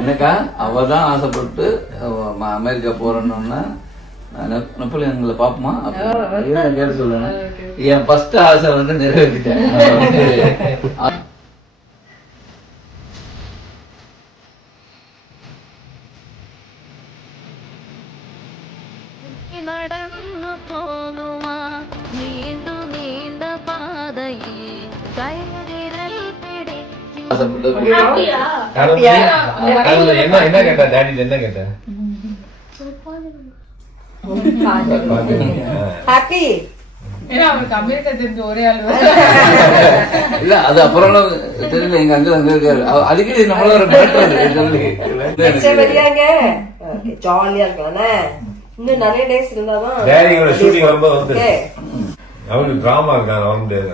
என்னக்கா அவதான் ஆசைப்பட்டு அமெரிக்கா போறோம்னா நெப்போலியன்களை பாப்போமா கேட்டு சொல்லுங்க. என் ஃபர்ஸ்ட் ஆசை வந்து நிறைவேற்றிட்டேன். நடந்து போகுமா நீண்டும் நீண்ட பாதையே கைவிரல் என்ன கேட்டா டாடி என்ன கேட்டா ஹாப்பி இல்ல அது அப்புறம் தெரியல. எங்க அங்க இருக்காரு அடிக்கடி நம்மள ஒரு ஜாலியா இருக்கலாம். இன்னும் நிறைய டேஸ் இருந்தாதான் டேடியோட ஷூட்டிங் வரும்போது வந்து அவனுக்கு டிராமா இருக்காது வர முடியாது.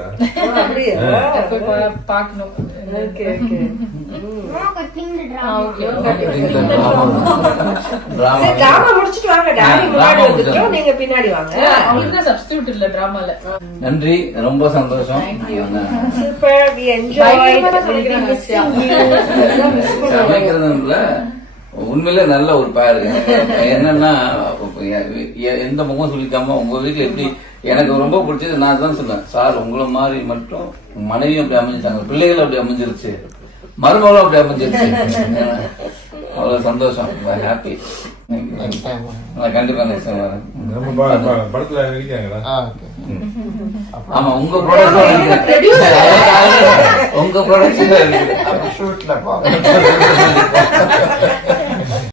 நன்றி, ரொம்ப சந்தோஷம். சமைக்கிறதுல உண்மையிலே நல்ல ஒரு பேர். என்னன்னா எந்த முகம் சொல்லிக்காம உங்க வீட்டுல எப்படி எனக்கு ரொம்ப பிடிச்சது நான் தான் சொன்னேன். சார் உங்களை மாதிரி மட்டும் மனைவியும் அப்படி அமைஞ்சிட்டாங்க, பிள்ளைகளும் அப்படி அமைஞ்சிருச்சு, மருமகளும் அப்படி அமைஞ்சிருச்சு. அவ்வளவு சந்தோஷம், ஹாப்பி. கண்டிப்பா நெக்ஸ்ட் டைம் வரேன். படத்துல இருக்காங்களா? ஆமா, உங்க ப்ராடக்ட் உங்க ப்ராடக்ட்